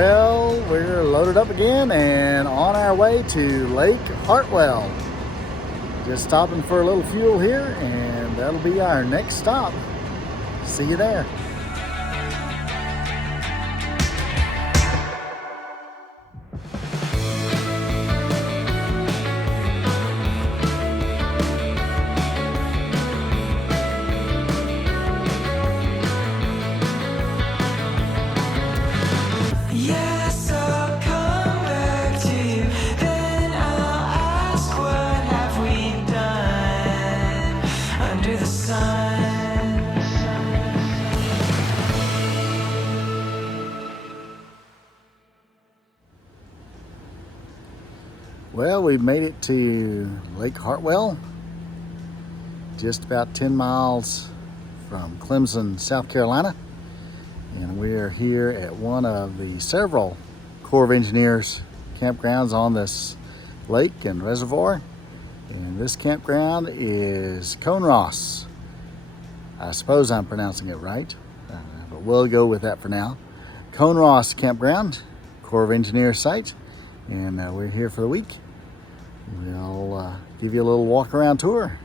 Well, we're loaded up again and on our way to Lake Hartwell. Just stopping for a little fuel here, and that'll be our next stop. See you there. Well, we've made it to Lake Hartwell, just about 10 miles from Clemson, South Carolina. And we are here at one of the several Corps of Engineers campgrounds on this lake and reservoir. And this campground is Coneross. I suppose I'm pronouncing it right, but we'll go with that for now. Coneross Campground, Corps of Engineers site. And we're here for the week. We'll give you a little walk around tour.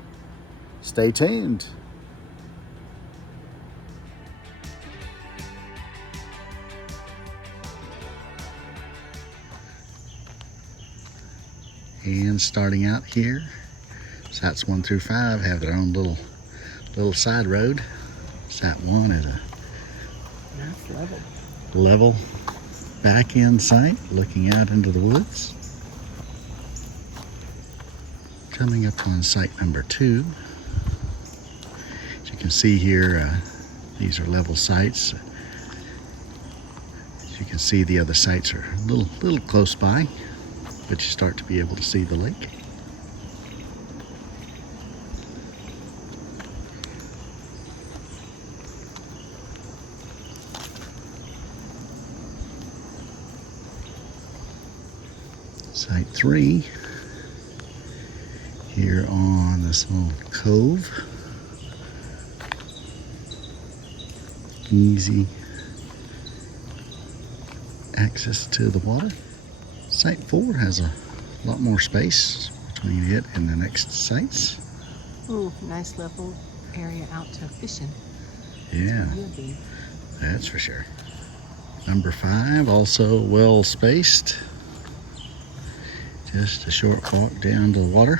Stay tuned. And starting out here, sites 1 through 5 have their own little side road. Site 1 is a nice level back end site looking out into the woods. Coming up on site number 2, as you can see here, these are level sites. As you can see, the other sites are a little close by, but you start to be able to see the lake. Site 3, here on this little cove. Easy access to the water. Site 4 has a lot more space between it and the next sites. Ooh, nice level area out to fishing. Yeah, that's for sure. Number 5, also well spaced. Just a short walk down to the water.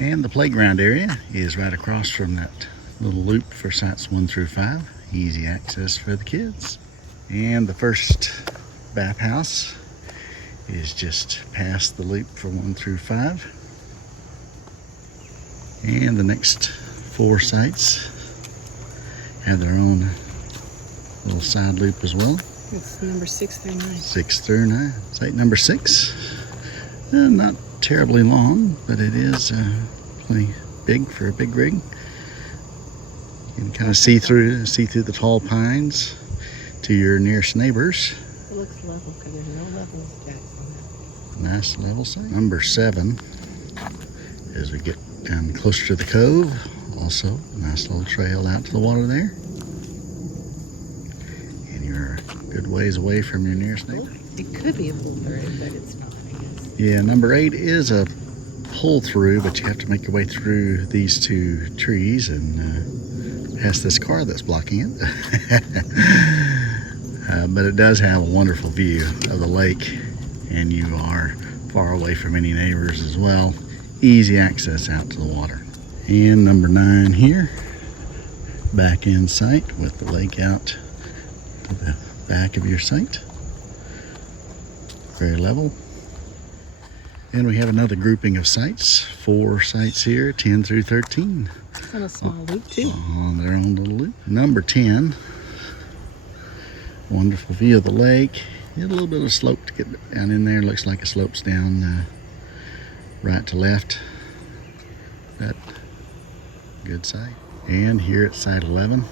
And the playground area is right across from that little loop for sites 1 through 5. Easy access for the kids. And the first bathhouse is just past the loop for 1 through 5. And the next 4 sites have their own little side loop as well. It's number 6 through 9. 6 through 9. Site number 6. Not terribly long, but it is plenty big for a big rig. You can kind of see through the tall pines to your nearest neighbors. It looks level because there's no level jacks on that. Nice level site. Number 7, as we get down closer to the cove, also a nice little trail out to the water there. And you're a good ways away from your nearest neighbor. It could be a pull through, but it's not, I guess. Yeah, number 8 is a pull through, but you have to make your way through these 2 trees and past this car that's blocking it. But it does have a wonderful view of the lake, and you are far away from any neighbors as well. Easy access out to the water. And number 9 here, back end site with the lake out to the back of your site. Very level. And we have another grouping of sites, 4 sites here, 10 through 13. It's on a small loop too. On their own little loop. Number 10, wonderful view of the lake. You have a little bit of a slope to get down in there. Looks like it slopes down right to left. But good site. And here at site 11,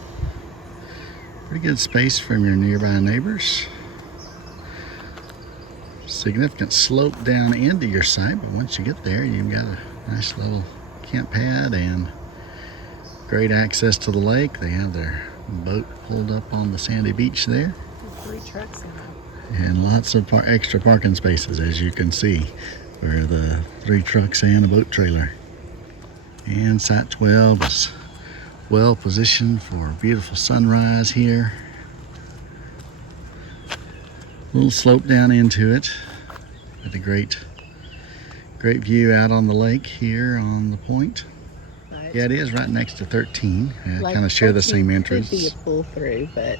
pretty good space from your nearby neighbors. Significant slope down into your site, but once you get there, you've got a nice little camp pad and great access to the lake. They have their Boat pulled up on the sandy beach there. There's 3 trucks in there. And lots of extra parking spaces, as you can see, for the 3 trucks and a boat trailer. And Site 12 is well positioned for a beautiful sunrise here. A little slope down into it, with a great view out on the lake here on the point. But Yeah, it is right next to 13. like Kind of share the 13 same entrance. Could be a pull through, but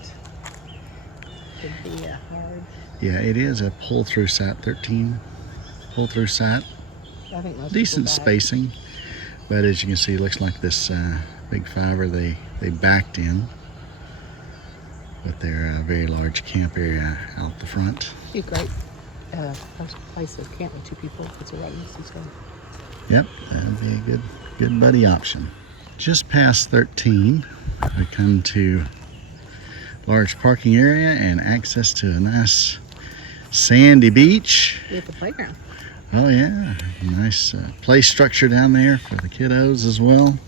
could be a hard. Yeah, it is a pull through site. 13 pull through site. I think most Decent people back. spacing, but as you can see, it looks like this big fiver they backed in with their very large camp area out the front. Be a great place to camp with 2 people if it's a wedding season. Yep, that'd be a good buddy option. Just past 13, we come to large parking area and access to a nice sandy beach. With the playground. Oh yeah, nice play structure down there for the kiddos as well.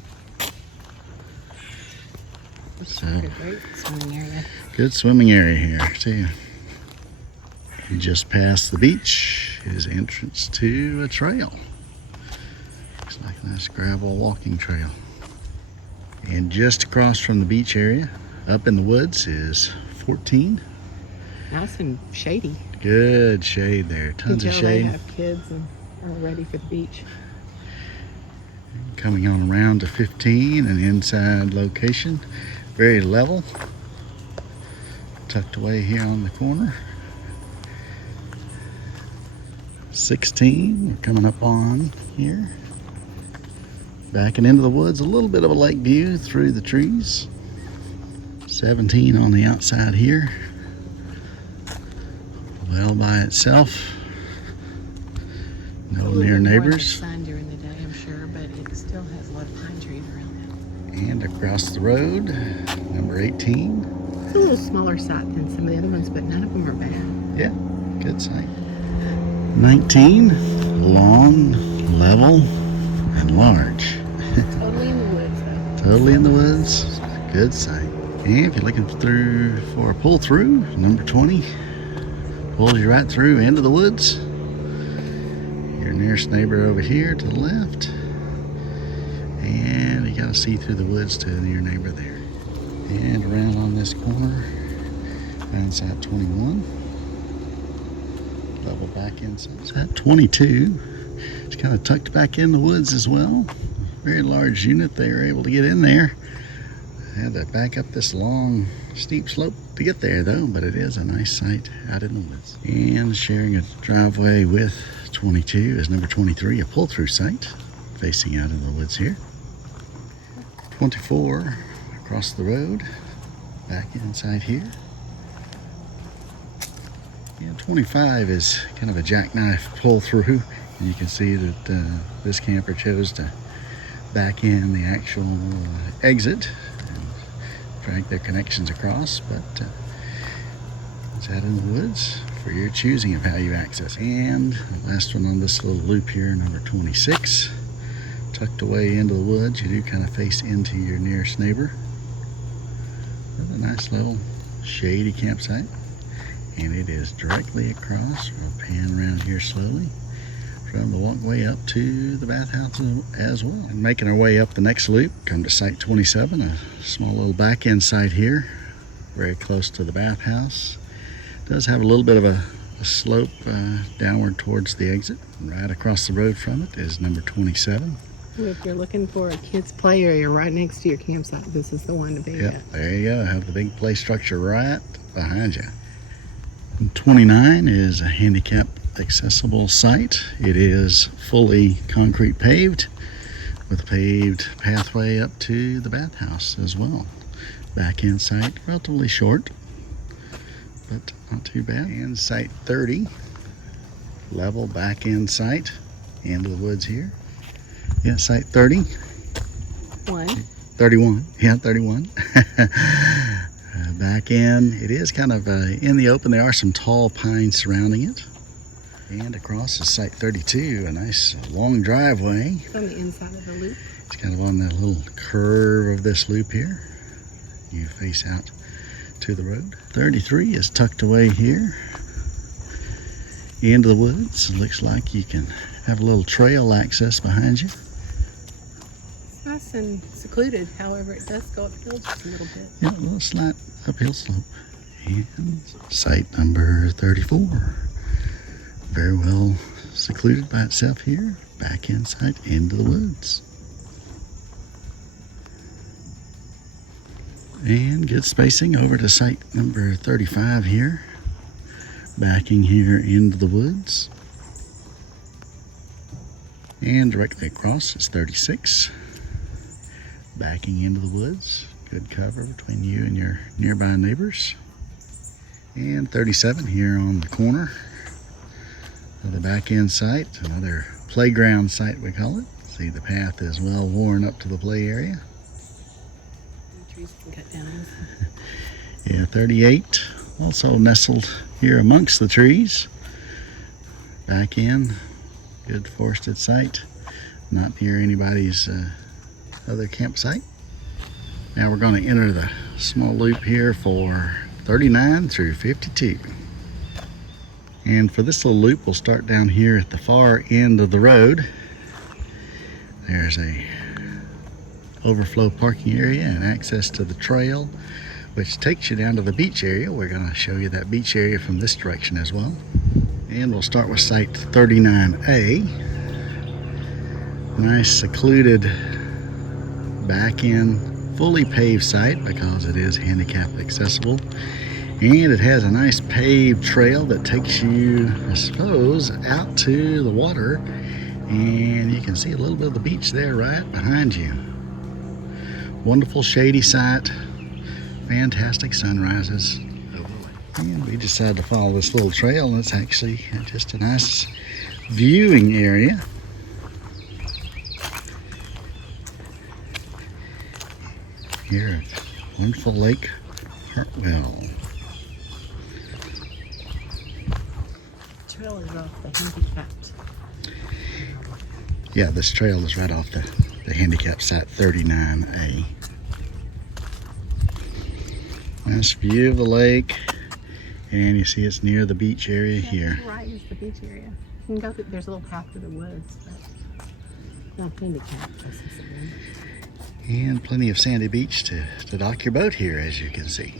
So Great swimming area. good swimming area here too. And just past the beach is entrance to a trail. Looks like a nice gravel walking trail. And just across from the beach area, up in the woods, is 14. Nice and shady. Good shade there, tons of They shade. have kids and are ready for the beach. Coming on around to 15, an inside location, very level, tucked away here on the corner. 16, we're coming up on here. Backing into the woods, a little bit of a lake view through the trees. 17 on the outside here. Well by itself. No near neighbors. Sun during the day, I'm sure, but it still has a lot of pine trees around it. And across the road, number 18. It's a little smaller site than some of the other ones, but none of them are bad. Yeah, good site. 19, long, level, and large. Totally in the woods, though. Totally in the woods, good site. And if you're looking through for a pull through, number 20 pulls you right through into the woods. Your nearest neighbor over here to the left. And you gotta see through the woods to your neighbor there. And around on this corner, around Site 21. Level back inside. Site 22. It's kind of tucked back in the woods as well. Very large unit. They were able to get in there. Had to back up this long, steep slope to get there though, but it is a nice site out in the woods. And sharing a driveway with 22 is number 23, a pull-through site facing out in the woods here. 24 across the road, back inside here. Yeah, 25 is kind of a jackknife pull-through. You can see that this camper chose to back in the actual exit and drag their connections across, but it's out in the woods for your choosing of how you access. And the last one on this little loop here, number 26, tucked away into the woods. You do kind of face into your nearest neighbor. Another nice little shady campsite, and it is directly across. We'll pan around here slowly from the walkway up to the bathhouse as well. And making our way up the next loop, come to Site 27, a small little back end site here, very close to the bathhouse. Does have a little bit of a slope downward towards the exit. Right across the road from it is number 27. If you're looking for a kids' play area right next to your campsite, this is the one to be Yep, at. there you go. Have the big play structure right behind you. And 29 is a handicap accessible site. It is fully concrete paved with a paved pathway up to the bathhouse as well. Back end site, relatively short, but not too bad. And Site 30, level back end site, into the woods here. Yeah, Site 30. 31, yeah, 31. Back in, it is kind of in the open. There are some tall pines surrounding it. And across is Site 32, a nice long driveway. It's on the inside of the loop. It's kind of on that little curve of this loop here. You face out to the road. 33 is tucked away here into the woods. It looks like you can have a little trail access behind you. It's nice and secluded, however it does go uphill just a little bit. Yeah, a little slight uphill slope. And site number 34. Very well secluded by itself here. Back in sight into the woods. And good spacing over to site number 35 here. Backing here into the woods. And directly across is 36. Backing into the woods. Good cover between you and your nearby neighbors. And 37 here on the corner of the back end site. Another playground site, we call it. See, the path is well worn up to the play area. Trees can cut down. Yeah, 38 also nestled here amongst the trees. Back in, good forested site, not near anybody's other campsite. Now we're going to enter the small loop here for 39 through 52. And for this little loop, we'll start down here at the far end of the road. There's a overflow parking area and access to the trail, which takes you down to the beach area. We're going to show you that beach area from this direction as well. And we'll start with site 39A. Nice secluded back end, fully paved site because it is handicap accessible. And it has a nice paved trail that takes you, I suppose, out to the water. And you can see a little bit of the beach there right behind you. Wonderful shady site. Fantastic sunrises. And we decided to follow this little trail, and it's actually just a nice viewing area. Here at wonderful Lake Hartwell. Trail is off the handicapped. Yeah, this trail is right off the handicap site 39A. Nice view of the lake, and you see it's near the beach area here. Right is the beach area. You can go through, there's a little path through the woods, but not handicapped necessarily. And plenty of sandy beach to dock your boat here, as you can see.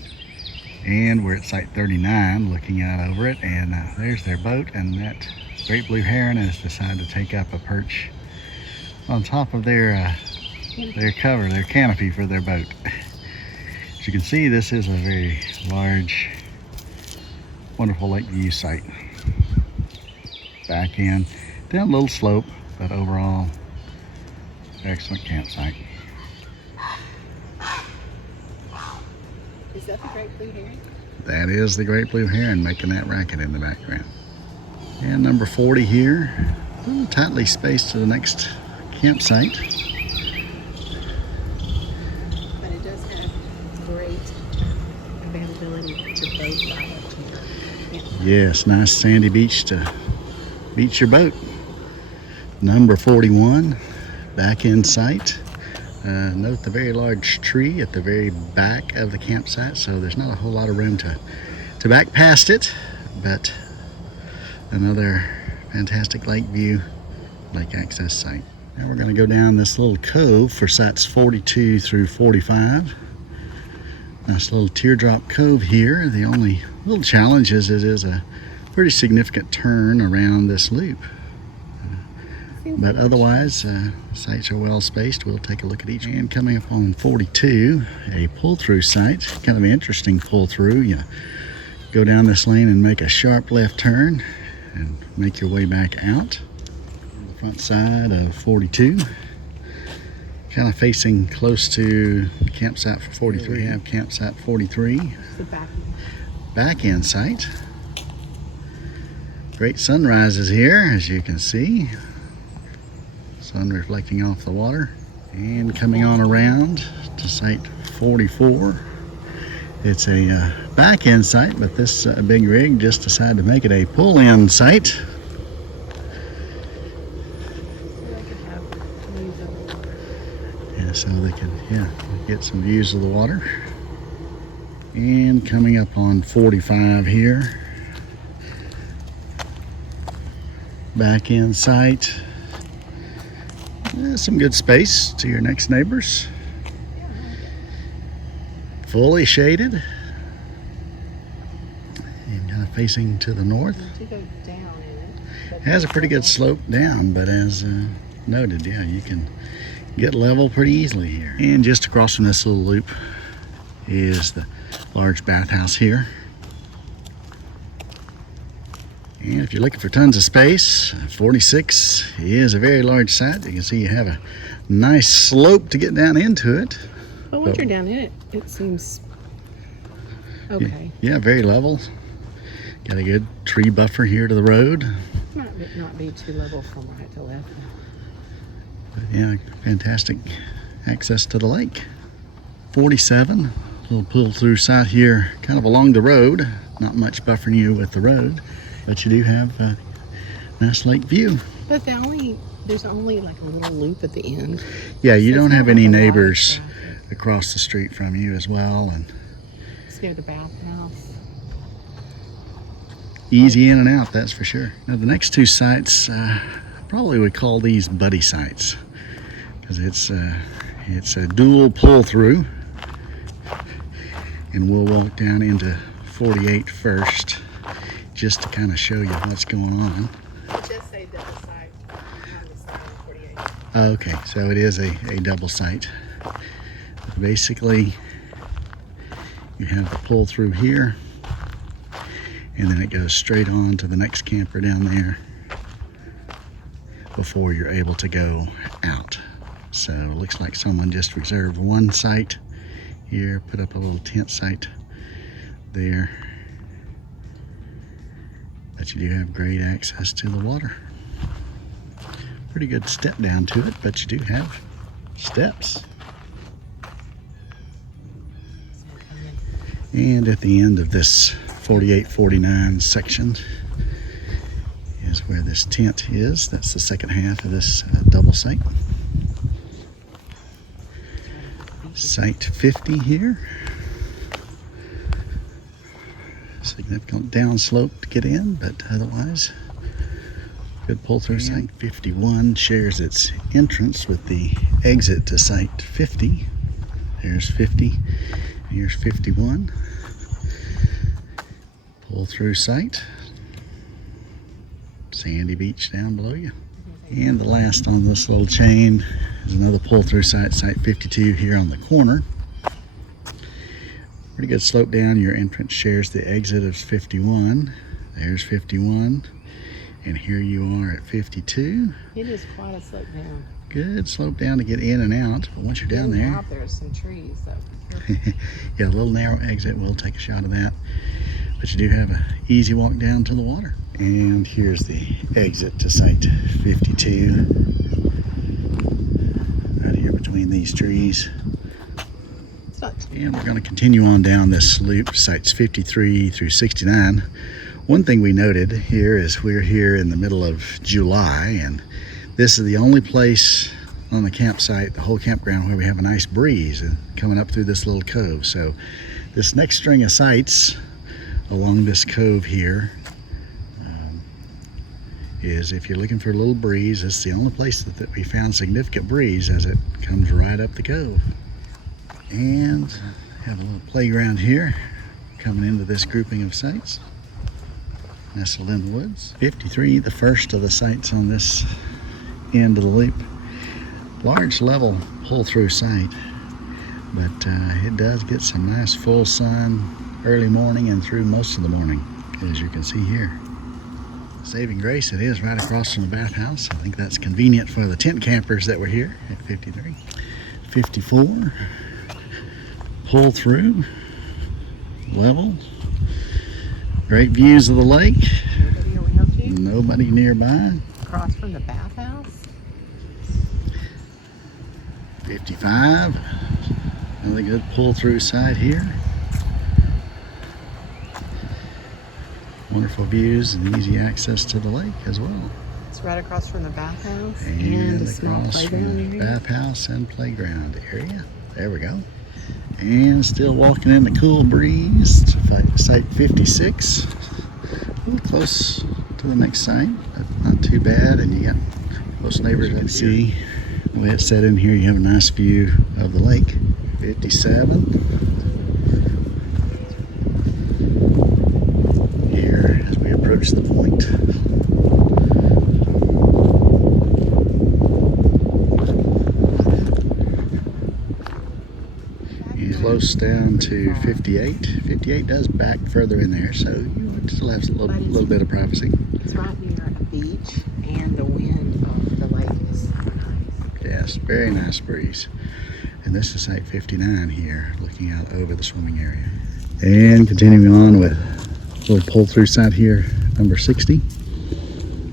And we're at site 39 looking out over it, and there's their boat, and that great blue heron has decided to take up a perch on top of their cover, their canopy for their boat. As you can see, this is a very large, wonderful lake view site. Back in, down a little slope, but overall, excellent campsite. Is that the great blue heron? That is the great blue heron making that racket in the background. And number 40 here, a little tightly spaced to the next campsite. But it does have great availability to boat right up to your camp. Yes, nice sandy beach to beach your boat. Number 41, back in sight. Note the very large tree at the very back of the campsite, so there's not a whole lot of room to back past it, but another fantastic lake view, lake access site. Now we're going to go down this little cove for sites 42 through 45. Nice little teardrop cove here. The only little challenge is it is a pretty significant turn around this loop. But otherwise, sites are well spaced. We'll take a look at each. And coming up on 42, a pull-through site. Kind of an interesting pull-through. You go down this lane and make a sharp left turn and make your way back out. On the front side of 42. Kind of facing close to campsite for 43. We have campsite 43. The Back end site. Great sunrises here, as you can see. Sun reflecting off the water. And coming on around to site 44. It's a back end site, but this big rig just decided to make it a pull in site. Yeah, so they can get some views of the water. And coming up on 45 here. Back in sight. Some good space to your next neighbors. Fully shaded. And kind of facing to the north. To go down in it. Has a pretty good slope down, but as noted, yeah, you can get level pretty easily here. And just across from this little loop is the large bathhouse here. And if you're looking for tons of space, 46 is a very large site. You can see you have a nice slope to get down into it. But once you're down in it, it seems okay. Yeah, very level. Got a good tree buffer here to the road. Might not be too level from right to left. But yeah, fantastic access to the lake. 47, little pull through site here, kind of along the road. Not much buffering you with the road, but you do have a nice lake view. But there's only like a little loop at the end. Yeah, you So don't it's have not any like a lot of neighbors traffic. across the street from you as well, and It's near the bathhouse. easy in and out, that's for sure. Now the next two sites, probably would call these buddy sites, because it's a dual pull through, and we'll walk down into 48 first, just to kind of show you what's going on. Just say double side on the side of 48. Okay, so it is a double site. Basically, you have the pull through here, and then it goes straight on to the next camper down there before you're able to go out. So it looks like someone just reserved one site here, put up a little tent site there. But you do have great access to the water. Pretty good step down to it, but you do have steps. And at the end of this 48-49 section is where this tent is. That's the second half of this double site. Site 50 here. Significant downslope to get in, but otherwise good pull through. Site 51 shares its entrance with the exit to site 50. There's 50, here's 51. Pull through site. Sandy beach down below you. And the last on this little chain is another pull through site, site 52 here on the corner. Pretty good slope down. Your entrance shares the exit of 51. There's 51. And here you are at 52. It is quite a slope down. Good slope down to get in and out. But once you're down there, Out there's some trees, so yeah, a little narrow exit. We'll take a shot of that. But you do have an easy walk down to the water. And here's the exit to site 52. Right here between these trees. And we're going to continue on down this loop, sites 53 through 69. One thing we noted here is we're here in the middle of July, and this is the only place on the campsite, the whole campground, where we have a nice breeze coming up through this little cove. So this next string of sites along this cove here is, if you're looking for a little breeze, it's the only place that we found significant breeze, as it comes right up the cove. And have a little playground here coming into this grouping of sites, nestled in the woods. 53, the first of the sites on this end of the loop. Large level pull through site, but it does get some nice full sun early morning and through most of the morning, as you can see here. Saving grace, it is right across from the bathhouse. I think that's convenient for the tent campers that were here at 53. 54, pull through, level, great views of the lake. nobody around you. Nobody nearby. Across from the bathhouse. 55, another good pull through site here. Wonderful views and easy access to the lake as well. It's right across from the bathhouse And a small across from playground the area. bathhouse and playground area. There we go. And still walking in the cool breeze to site 56. A little close to the next site, but not too bad. And you got close neighbors. You can see the way it's set in here. You have a nice view of the lake. 57. Here as we approach the point. Close down to 58. 58 does back further in there, so you would still have a little bit of privacy. It's right near a beach, and the wind of the lake is nice. Yes, very nice breeze. And this is site 59 here, looking out over the swimming area. And continuing on with a little pull-through site here, number 60.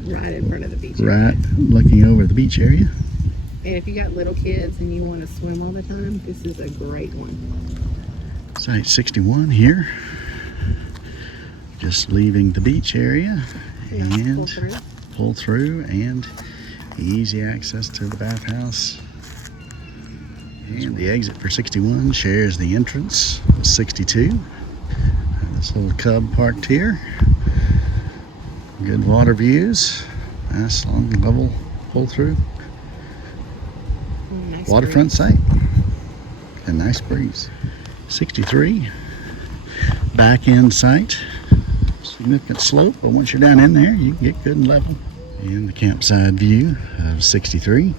Right in front of the beach. Right, looking over the beach area. And if you got little kids and you want to swim all the time, this is a great one. Site 61 here. Just leaving the beach area and pull through and easy access to the bathhouse. And the exit for 61 shares the entrance with 62. This little cub parked here. Good water views. Nice long level pull through. Nice Waterfront breeze. site. And nice breeze. 63. Back end site. Significant slope, but once you're down in there, you can get good and level. And the campsite view of 63.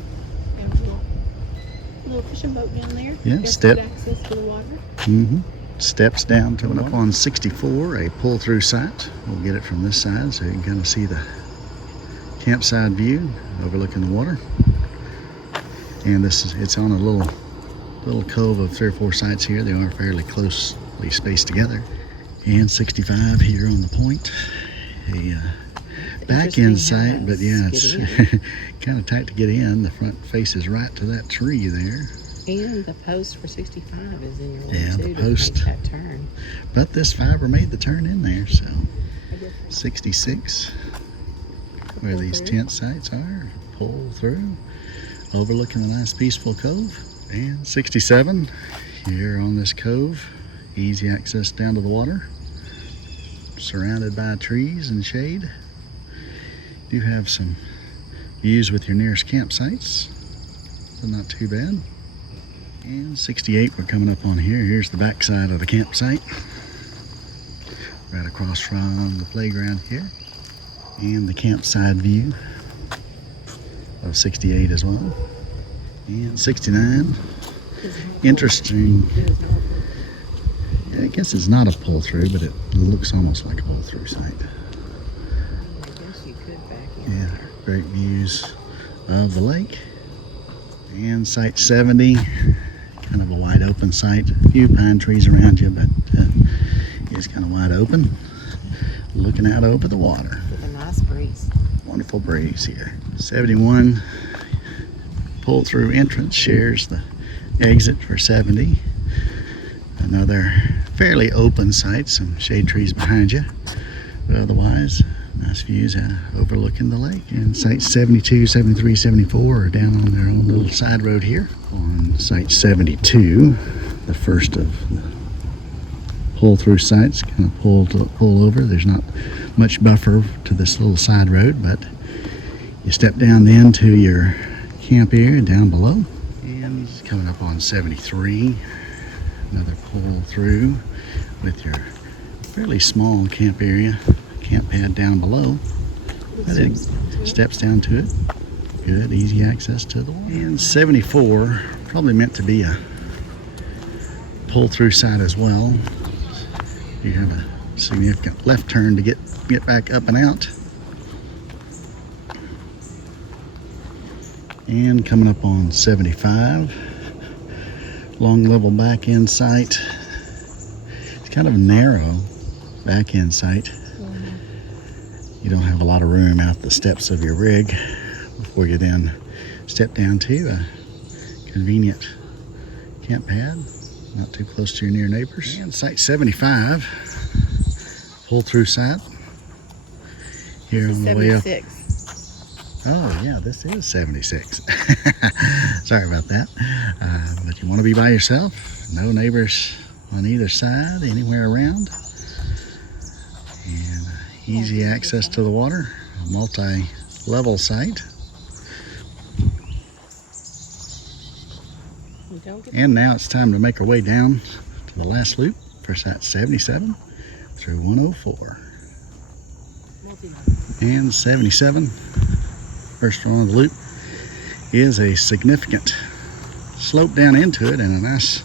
And a little fishing boat down there. Yeah, Got step. good access to the water. Steps down, coming up on 64, a pull-through site. We'll get it from this side so you can kind of see the campsite view overlooking the water. And it's on a little cove of 3 or 4 sites here. They are fairly closely spaced together. And 65 here on the point. A back end site, but yeah, it's kind of tight to get in. The front faces right to that tree there. And the post for 65 is in your way Yeah, too, the to post. make that turn. But this fiber made the turn in there, so 66, where these tent sites are, pull through, overlooking a nice peaceful cove. And 67, here on this cove, easy access down to the water, surrounded by trees and shade. Do have some views with your nearest campsites, so not too bad. And 68, we're coming up on here. Here's the back side of the campsite, right across from the playground here. And the campsite view of 68 as well. And 69, interesting. Yeah, I guess it's not a pull-through, but it looks almost like a pull-through site. I guess you could back in. Yeah, great views of the lake. And site 70, kind of a wide open site. A few pine trees around you, but it's kind of wide open. Looking out over the water. With a nice breeze. Wonderful breeze here. 71 pull-through entrance shares the exit for 70. Another fairly open site, some shade trees behind you. But otherwise, nice views overlooking the lake. And sites 72, 73, 74 are down on their own little side road here. On site 72, the first of the pull-through sites, kind of pull over. There's not much buffer to this little side road, but you step down then to your camp area down below. And coming up on 73, another pull through with your fairly small camp area, camp pad down below. But it steps down to it. Good, easy access to the water. And 74, probably meant to be a pull through site as well. You have a significant left turn to get back up and out. And coming up on 75, long level back end site. It's kind of a narrow back end site. You don't have a lot of room out the steps of your rig before you then step down to a convenient camp pad, not too close to your near neighbors. And site 75, pull through site here on the way up. 76. Oh yeah, this is 76. Sorry about that. But if you want to be by yourself, no neighbors on either side, anywhere around, and easy access to the water, a multi-level site. And now it's time to make our way down to the last loop for Site 77 through 104. And 77, first one on the loop, is a significant slope down into it and a nice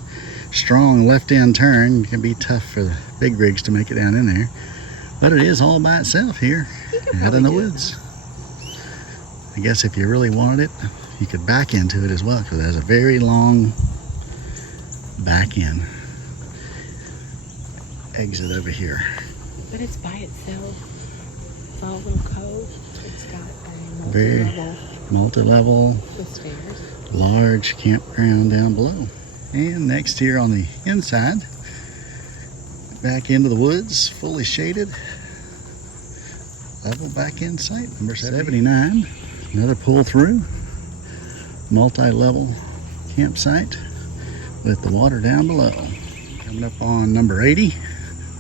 strong left-end turn. It can be tough for the big rigs to make it down in there, but it is all by itself here out in the woods. I guess if you really wanted it, you could back into it as well, because it has a very long back end exit over here. But it's by itself. It's all a little cove. It's got a Very multi-level, with stairs. Large campground down below. And next here on the inside, back into the woods, fully shaded, level back in site, number 79. Another pull through, multi-level campsite with the water down below. Coming up on number 80,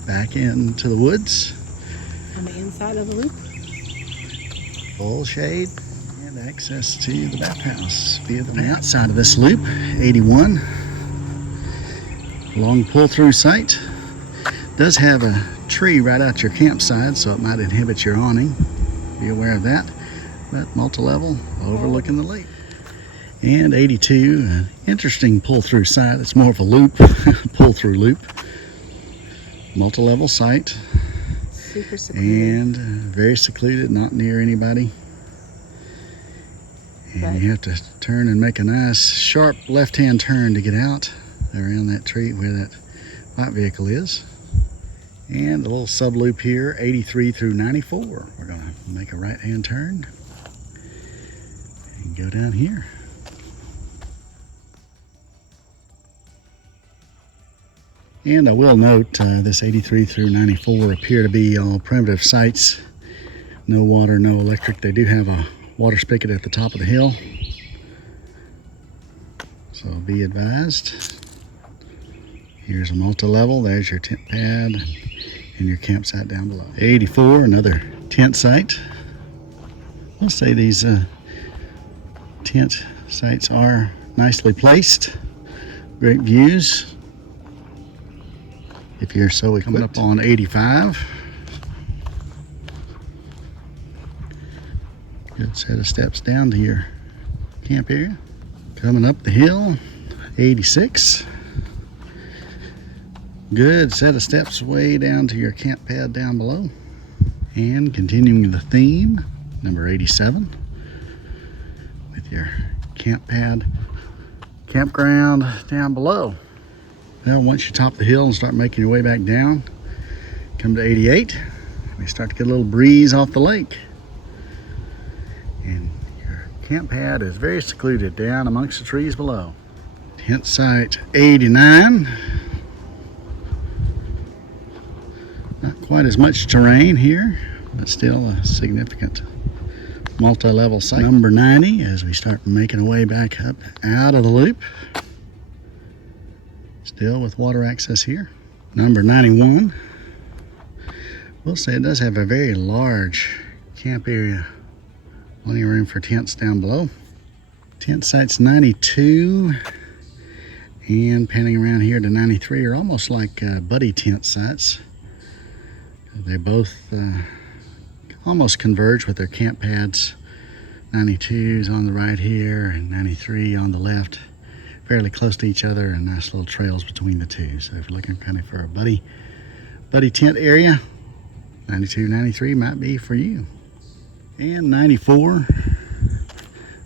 back into the woods. On the inside of the loop. Full shade and access to the bathhouse via the outside of this loop. 81, long pull through site. Does have a tree right out your campsite, so it might inhibit your awning. Be aware of that. But multi-level, overlooking the lake. And 82, an interesting pull-through site. It's more of a loop, pull-through loop. Multi-level site. Super secluded. And very secluded, not near anybody. And Right. you have to turn and make a nice, sharp left-hand turn to get out around that tree where that white vehicle is. And a little sub-loop here, 83 through 94. We're going to make a right-hand turn and go down here. And I will note this 83 through 94 appear to be all primitive sites. No water, no electric. They do have a water spigot at the top of the hill, so be advised. Here's a multi-level. There's your tent pad and your campsite down below. 84, another tent site. I'll say these tent sites are nicely placed. Great views if you're so equipped. Coming up on 85. Good set of steps down to your camp area. Coming up the hill, 86. Good set of steps way down to your camp pad down below. And continuing the theme, number 87, with your camp pad, campground down below. Well, once you top the hill and start making your way back down, come to 88, we start to get a little breeze off the lake. And your camp pad is very secluded down amongst the trees below. Tent site 89. Not quite as much terrain here, but still a significant multi-level site. Number 90, as we start making our way back up out of the loop. Still with water access here. Number 91. We'll say it does have a very large camp area. Plenty of room for tents down below. Tent sites 92 and panning around here to 93 are almost like buddy tent sites. They both almost converge with their camp pads. 92 is on the right here and 93 on the left. Fairly close to each other and nice little trails between the two. So if you're looking kind of for a buddy tent area, 92, 93 might be for you. And 94,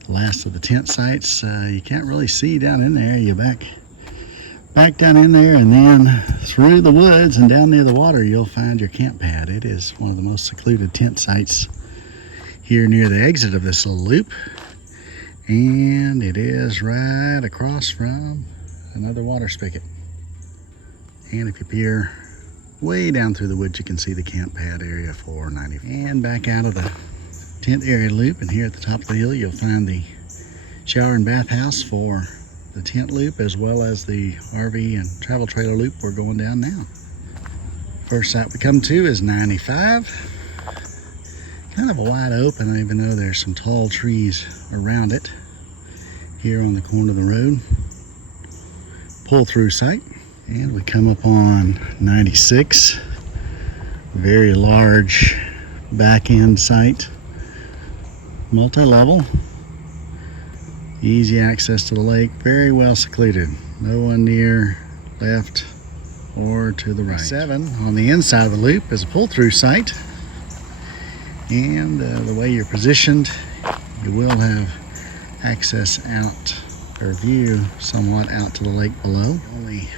the last of the tent sites. You can't really see down in there. You back down in there, and then through the woods and down near the water, you'll find your camp pad. It is one of the most secluded tent sites here near the exit of this little loop. And it is right across from another water spigot. And if you peer way down through the woods, you can see the camp pad area for 90. And back out of the tent area loop, and here at the top of the hill, you'll find the shower and bathhouse for the tent loop as well as the RV and travel trailer loop we're going down now. First site we come to is 95. Kind of a wide open, even though there's some tall trees around it. Here on the corner of the road. Pull through site. And we come up on 96. Very large back end site. Multi-level. Easy access to the lake. Very well secluded. No one near left or to the right. 7 on the inside of the loop is a pull-through site, and the way you're positioned, you will have access out or view somewhat out to the lake below. The only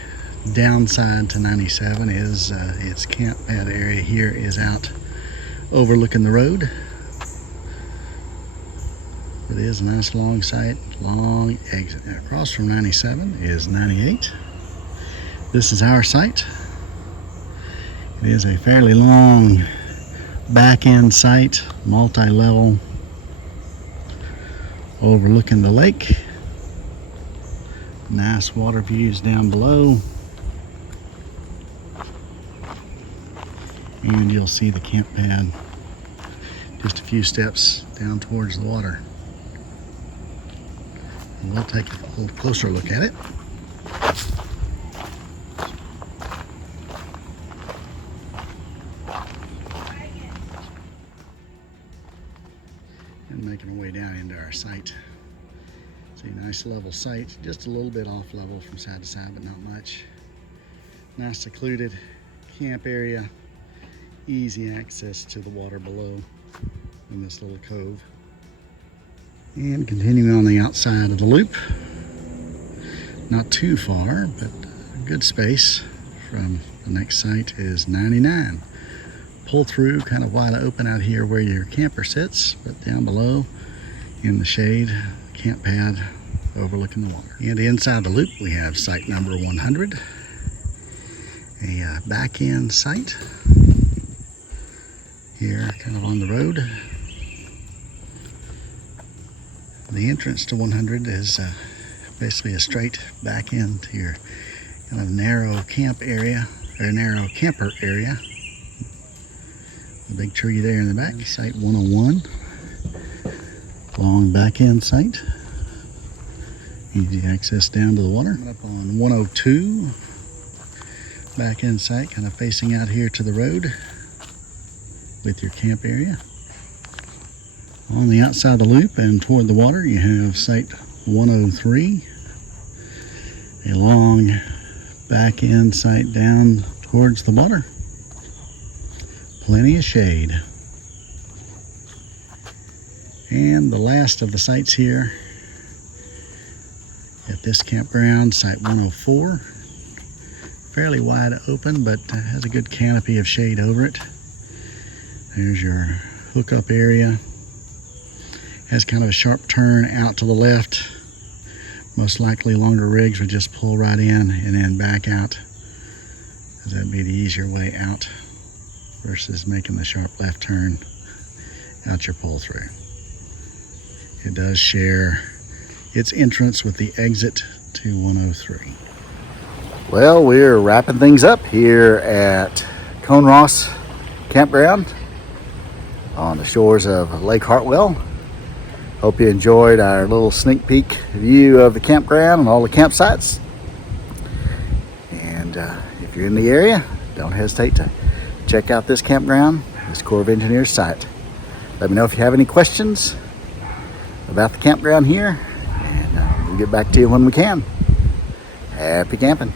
downside to 97 is its camp pad area here is out overlooking the road. It is a nice long site, long exit. Across from 97 is 98. This is our site. It is a fairly long back end site, multi-level, overlooking the lake. Nice water views down below. And you'll see the camp pad just a few steps down towards the water. And we'll take a little closer look at it. And making our way down into our site. See, nice level site, just a little bit off level from side to side, but not much. Nice secluded camp area, easy access to the water below in this little cove. And continuing on the outside of the loop, not too far, but a good space from the next site is 99. Pull through, kind of wide open out here where your camper sits, but down below in the shade, camp pad overlooking the water. And inside the loop we have site number 100, a back end site here kind of on the road. The entrance to 100 is basically a straight back end to your kind of narrow camp area, or narrow camper area. The big tree there in the back. Site 101, long back end site. Easy access down to the water. Coming up on 102, back end site, kind of facing out here to the road with your camp area. On the outside of the loop and toward the water, you have site 103, a long back end site down towards the water. Plenty of shade. And the last of the sites here at this campground, site 104. Fairly wide open, but has a good canopy of shade over it. There's your hookup area. Has kind of a sharp turn out to the left. Most likely longer rigs would just pull right in and then back out, as that'd be the easier way out versus making the sharp left turn out your pull through. It does share its entrance with the exit to 103. Well, we're wrapping things up here at Coneross Campground on the shores of Lake Hartwell. Hope you enjoyed our little sneak peek view of the campground and all the campsites. And if you're in the area, don't hesitate to check out this campground, this Corps of Engineers site. Let me know if you have any questions about the campground here, and we'll get back to you when we can. Happy camping.